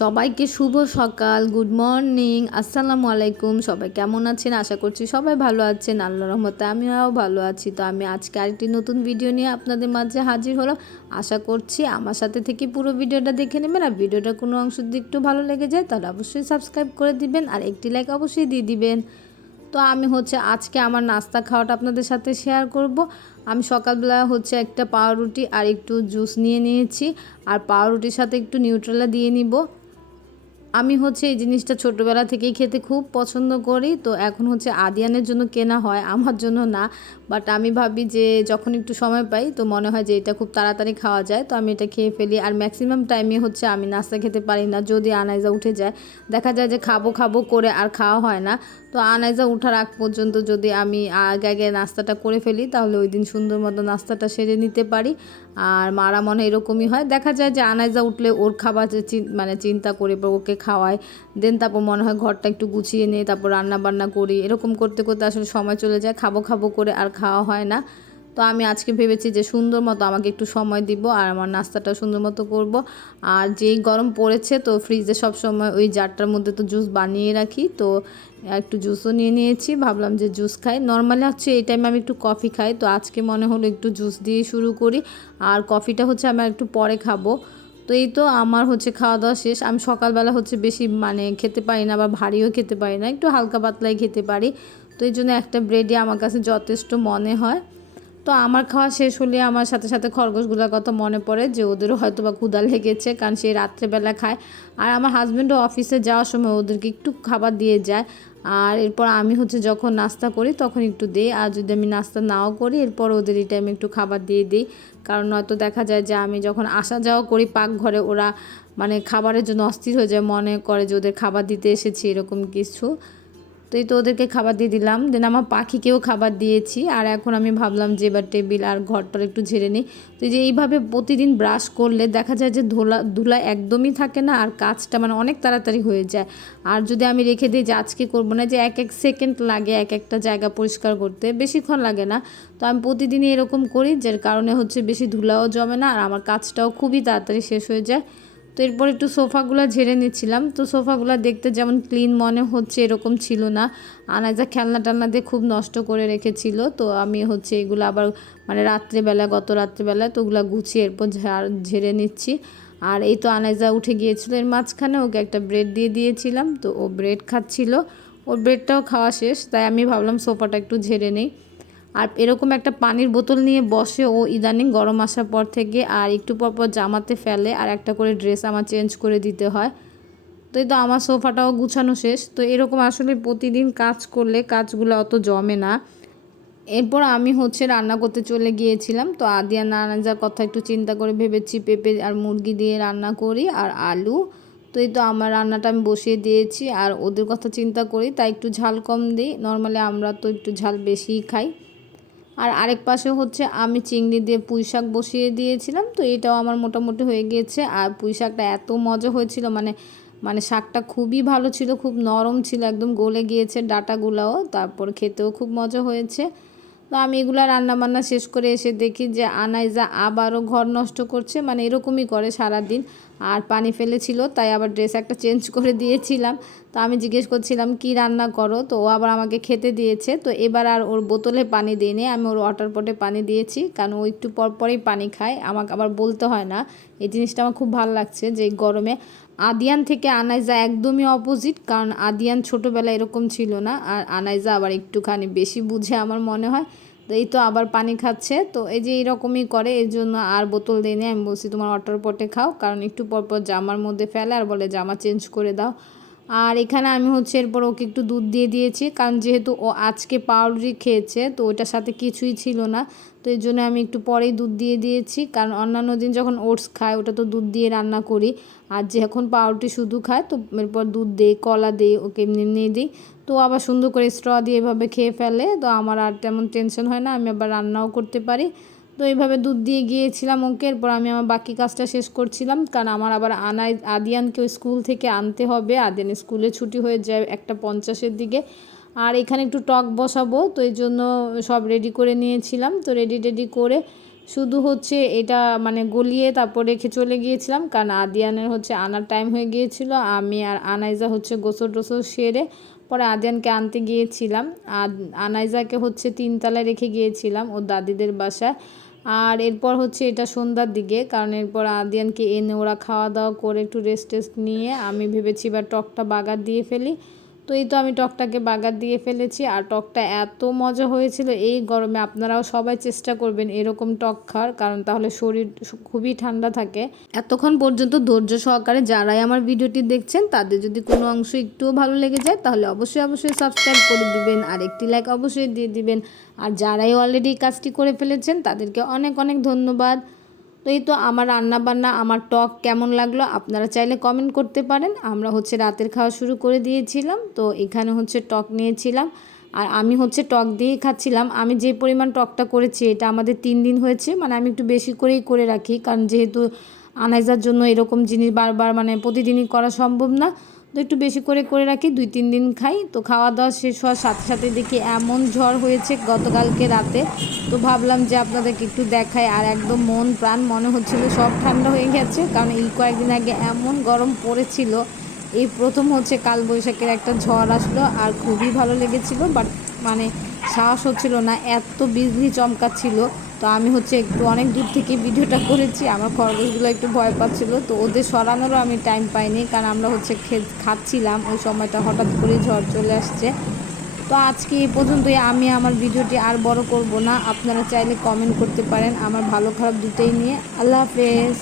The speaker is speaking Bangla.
সবাইকে শুভ সকাল গুড মর্নিং আসসালামু আলাইকুম। সবাই কেমন আছেন? আশা করছি সবাই ভালো আছেন। আল্লাহ রহমতে আমিও ভালো আছি। তো আমি আজকে আরেকটি নতুন ভিডিও নিয়ে আপনাদের মাঝে হাজির হলো আশা করছি আমার সাথে থেকে পুরো ভিডিওটা দেখে নেবেন। আর ভিডিওটা কোনো অংশ যদি একটু ভালো লেগে যায়, তাহলে অবশ্যই সাবস্ক্রাইব করে দিবেন আর একটি লাইক অবশ্যই দিয়ে দিবেন। তো আমি হচ্ছে আজকে আমার নাস্তা খাওয়াটা আপনাদের সাথে শেয়ার করব। আমি সকালবেলা হচ্ছে একটা পাউরুটি আর একটু জুস নিয়ে নিয়েছি। আর পাউরুটির সাথে একটু নিউট্রেলা দিয়ে নিব। আমি হচ্ছে এই জিনিসটা ছোটোবেলা থেকেই খেতে খুব পছন্দ করি, তো এখন হচ্ছে আদিয়ানের জন্য কেনা হয়, আমার জন্য না। বাট আমি ভাবি যে যখন একটু সময় পাই, তো মনে হয় যে এটা খুব তাড়াতাড়ি খাওয়া যায়, তো আমি এটা খেয়ে ফেলি। আর ম্যাক্সিমাম টাইমে হচ্ছে আমি নাস্তা খেতে পারি না, যদি আনাইজা উঠে যায়। দেখা যায় যে খাব খাব করে আর খাওয়া হয় না। তো আনাইজা উঠার আগ পর্যন্ত যদি আমি আগে আগে নাস্তাটা করে ফেলি, তাহলে ওই দিন সুন্দর মতো নাস্তাটা সেরে নিতে পারি। আর মারা মনে এরকমই হয়। দেখা যায় যে আনাইজা উঠলে ওর খাবার মানে চিন্তা করে ওকে খাওয়ায় দেন তারপর মনে হয় ঘরটা একটু গুছিয়ে নিয়ে তারপর রান্না বান্না করি। এরকম করতে করতে আসলে সময় চলে যায়। খাব খাব করে আর খাওয়া হয় না। তো আমি আজকে ভেবেছি যে সুন্দর মতো আমাকে একটু সময় দিব আর আমার নাস্তাটা সুন্দর মতো করব। আর যেই গরম পড়েছে তো ফ্রিজে সব সময় ওই জারটার মধ্যে তো জুস বানিয়ে রাখি, তো একটু জুসও নিয়ে নিয়েছি। ভাবলাম যে জুস খাই। নর্মালি হচ্ছে এই টাইমে আমি একটু কফি খাই, তো আজকে মনে হলো একটু জুস দিয়ে শুরু করি। আর কফিটা হচ্ছে আমি একটু পরে খাব। তো এই তো আমার হচ্ছে খাওয়া দাওয়া শেষ। আমি সকালবেলা হচ্ছে বেশি মানে খেতে পারি না বা ভারীও খেতে পারি না, একটু হালকা পাতলাই খেতে পারি। তো এই জন্য একটা ব্রেডই আমার কাছে যথেষ্ট মনে হয়। তো আমার খাওয়া শেষ হলে আমার সাথে সাথে খরগোশগুলোর কথা মনে পড়ে যে ওদেরও হয়তো বা ক্ষুদা লেগেছে, কারণ সেই রাত্রেবেলা খায়। আর আমার হাজব্যান্ডও অফিসে যাওয়ার সময় ওদেরকে একটু খাবার দিয়ে যায়। আর এরপর আমি হচ্ছে যখন নাস্তা করি তখন একটু দিই, আর যদি আমি নাস্তা নাও করি এরপর ওদের এই টাইমে একটু খাবার দিয়ে দিই। কারণ হয়তো দেখা যায় যে আমি যখন আসা যাওয়া করি পাকঘরে ওরা মানে খাবারের জন্য অস্থির হয়ে যায়, মনে করে যে ওদের খাবার দিতে এসেছি, এরকম কিছু। তো এই তো ওদেরকে খাবার দিয়ে দিলাম। দেন আমার পাখিকেও খাবার দিয়েছি। আর এখন আমি ভাবলাম যে এবার টেবিল আর ঘরটার একটু ঝেড়ে নিই। তো যে এইভাবে প্রতিদিন ব্রাশ করলে দেখা যায় যে ধোলা, ধুলা একদমই থাকে না। আর কাজটা মানে অনেক তাড়াতাড়ি হয়ে যায়। আর যদি আমি রেখে দিই যে আজকে করব না, যে এক এক সেকেন্ড লাগে এক একটা জায়গা পরিষ্কার করতে, বেশিক্ষণ লাগে না। তো আমি প্রতিদিনই এরকম করি, যার কারণে হচ্ছে বেশি ধুলাও জমে না। আর আমার কাজটাও খুবই তাড়াতাড়ি শেষ হয়ে যায়। তো এরপর একটু সোফাগুলো ঝেড়ে নিচ্ছিলাম। তো সোফাগুলো দেখতে যেমন ক্লিন মনে হচ্ছে এরকম ছিল না। আনাজা খেলনা টালনা দিয়ে খুব নষ্ট করে রেখেছিল। তো আমি হচ্ছে এগুলো আবার মানে রাত্রেবেলা, গত রাত্রেবেলা তো ওগুলো গুছিয়ে এরপর ঝাড়, ঝেড়ে নিচ্ছি। আর এই তো আনাজা উঠে গিয়েছিল। এর মাঝখানে ওকে একটা ব্রেড দিয়ে দিয়েছিলাম। তো ও ব্রেড খাচ্ছিল। ওর ব্রেডটাও খাওয়া শেষ। তাই আমি ভাবলাম সোফাটা একটু ঝেড়ে নেই। আর এরকম একটা পানির বোতল নিয়ে বসে ও ইদানিং গরম আসার পর থেকে আর একটু পর পর জামাতে ফেলে আর একটা করে ড্রেস আমার চেঞ্জ করে দিতে হয়। তো এই তো আমার সোফাটাও গুছানো শেষ। তো এরকম আসলে প্রতিদিন কাজ করলে কাজগুলো অত জমে না। এরপর আমি হচ্ছে রান্না করতে চলে গিয়েছিলাম। তো আদিয়া নানাজার কথা একটু চিন্তা করে ভেবেছি পেঁপে আর মুরগি দিয়ে রান্না করি আর আলু। তো এই তো আমার রান্নাটা আমি বসিয়ে দিয়েছি আর ওদের কথা চিন্তা করি, তাই একটু ঝাল কম দিই। নর্মালি আমরা তো একটু ঝাল বেশিই খাই। আর আরেক পাশে হচ্ছে আমি চিংড়ি দিয়ে পুঁই শাক বসিয়ে দিয়েছিলাম, তো এটাও আমার মোটামুটি হয়ে গিয়েছে। আর পুঁই শাকটা এত মজা হয়েছিল মানে মানে শাকটা খুবই ভালো ছিল, খুব নরম ছিল, একদম গলে গিয়েছে ডাটাগুলাও, তারপর খেতেও খুব মজা হয়েছে। তো আমি এগুলো রান্নাবান্না শেষ করে এসে দেখি যে আনাইজা আবারও ঘর নষ্ট করছে মানে এরকমই করে সারাদিন। আর পানি ফেলেছিল, তাই আবার ড্রেস একটা চেঞ্জ করে দিয়েছিলাম। তো আমি জিজ্ঞেস করছিলাম, কি রান্না করো? তো ও আবার আমাকে খেতে দিয়েছে। তো এবার আর ওর বোতলে পানি দিইনি আমি ওর ওয়াটার পটে পানি দিয়েছি। কারণ ও একটু পরপরই পানি খায়, আমাকে আবার বলতে হয় না। এই জিনিসটা আমার খুব ভালো লাগছে যে গরমে আদিয়ান থেকে আনাইজা একদমই অপোজিট কারণ আদিয়ান ছোটোবেলা এরকম ছিল না। আর আনাইজা আবার একটুখানি বেশি বুঝে আমার মনে হয়। এই তো আবার পানি খাচ্ছে। তো এই যে এইরকমই করে, এর জন্য আর বোতল নিয়ে আমি বলছি, তোমার অটোর পটে খাও। কারণ একটু পরপর জামার মধ্যে ফেলে আর বলে, জামা চেঞ্জ করে দাও। আর এখানে আমি হচ্ছে এরপর ওকে একটু দুধ দিয়ে দিয়েছি, কারণ যেহেতু ও আজকে পাউরুটি খেয়েছে, তো ওটার সাথে কিছুই ছিল না। তো এই জন্য আমি একটু পরেই দুধ দিয়ে দিয়েছি, কারণ অন্যান্য দিন যখন ওটস খায়, ওটা তো দুধ দিয়ে রান্না করি। আর যে এখন পাউরুটি শুধু খায়, তো এরপর দুধ দিই, কলা দিই, ওকে এমনি এমনি দিই। তো আবার সুন্দর করে স্ট্র দিয়ে এভাবে খেয়ে ফেলে, তো আমার আর তেমন টেনশন হয় না, আমি আবার রান্নাও করতে পারি। তো এইভাবে দুধ দিয়ে গিয়েছিলাম ওকে এরপর আমি আমার বাকি কাজটা শেষ করছিলাম। কারণ আমার আবার আনাই আদিয়ানকে স্কুল থেকে আনতে হবে। আদিয়ান স্কুলে ছুটি হয়ে যায় একটা পঞ্চাশের দিকে। আর এখানে একটু টক বসাবো, তো এই জন্য সব রেডি করে নিয়েছিলাম। তো রেডি টেডি করে শুধু হচ্ছে এটা মানে গলিয়ে তারপর রেখে চলে গিয়েছিলাম। কারণ আদিয়ানের হচ্ছে আনার টাইম হয়ে গিয়েছিল। আমি আর আনাইজা হচ্ছে গোসল টোসল সেরে পরে আদিয়ানকে আনতে গিয়েছিলাম। আর আনাইজাকে হচ্ছে তিনতলায় রেখে গিয়েছিলাম, ওর দাদিদের বাসায়। আর এরপর হচ্ছে এটা সন্ধ্যার দিকে, কারণ এরপর আদিয়ানকে এনে ওরা খাওয়া দাওয়া করে একটু রেস্ট টেস্ট নিয়ে আমি ভেবেছি এবার টকটা বাগার দিয়ে ফেলি। তো এই তো আমি টকটাকে বাগার দিয়ে ফেলেছি আর টকটা এত মজা হয়েছিল, এই গরমে আপনারাও সবাই চেষ্টা করবেন এরকম টক খাওয়ার, কারণ তাহলে শরীর খুবই ঠান্ডা থাকে। এতক্ষণ পর্যন্ত ধৈর্য সহকারে যারাই আমার ভিডিওটি দেখছেন, তাদের যদি কোনো অংশ একটুও ভালো লেগে যায়, তাহলে অবশ্যই অবশ্যই সাবস্ক্রাইব করে দিবেন আর একটি লাইক অবশ্যই দিয়ে দিবেন। আর যারাই অলরেডি কাজটি করে ফেলেছেন, তাদেরকে অনেক অনেক ধন্যবাদ। তো এই তো আমার রান্না বান্না আমার টক কেমন লাগল আপনারা চাইলে কমেন্ট করতে পারেন। আমরা হচ্ছে রাতের খাওয়া শুরু করে দিয়েছিলাম, তো এখানে হচ্ছে টক নিয়েছিলাম। আর আমি হচ্ছে টক দিয়েই খাচ্ছিলাম। আমি যে পরিমাণ টকটা করেছি, এটা আমাদের তিন দিন হয়েছে মানে আমি একটু বেশি করেই করে রাখি। কারণ যেহেতু আনাইজার জন্য এরকম জিনিস বারবার মানে প্রতিদিনই করা সম্ভব না তো একটু বেশি করে করে রাখি, দুই, তিন দিন খাই। তো খাওয়া দাওয়া শেষ হওয়ার সাথে সাথে দেখি এমন ঝড় হয়েছে গতকালকে রাতে। তো ভাবলাম যে আপনাদেরকে একটু দেখাই। আর একদম মন, প্রাণ, মনে হচ্ছিল সব ঠান্ডা হয়ে গেছে। কারণ এই কয়েকদিন আগে এমন গরম পড়েছিল এই প্রথম হচ্ছে কালবৈশাখের একটা ঝড় আসলো আর খুবই ভালো লেগেছিল বাট মানে সাহস হচ্ছিল না, এত বিজলি চমকাচ্ছিল। তো আমি হচ্ছে একটু অনেক দূর থেকে ভিডিওটা করেছি, আমার খরগোশগুলো একটু ভয় পাচ্ছিলো। তো ওদের সরানোরও আমি টাইম পাইনি, কারণ আমরা হচ্ছে খাচ্ছিলাম, ওই সময়টা হঠাৎ করে ঝড় চলে আসছে। তো আজকে এই পর্যন্তই, আমি আমার ভিডিওটি আর বড় করব না, আপনারা চাইলে কমেন্ট করতে পারেন, আমার ভালো খারাপ দুটোই নিয়ে। আল্লাহ হাফেজ।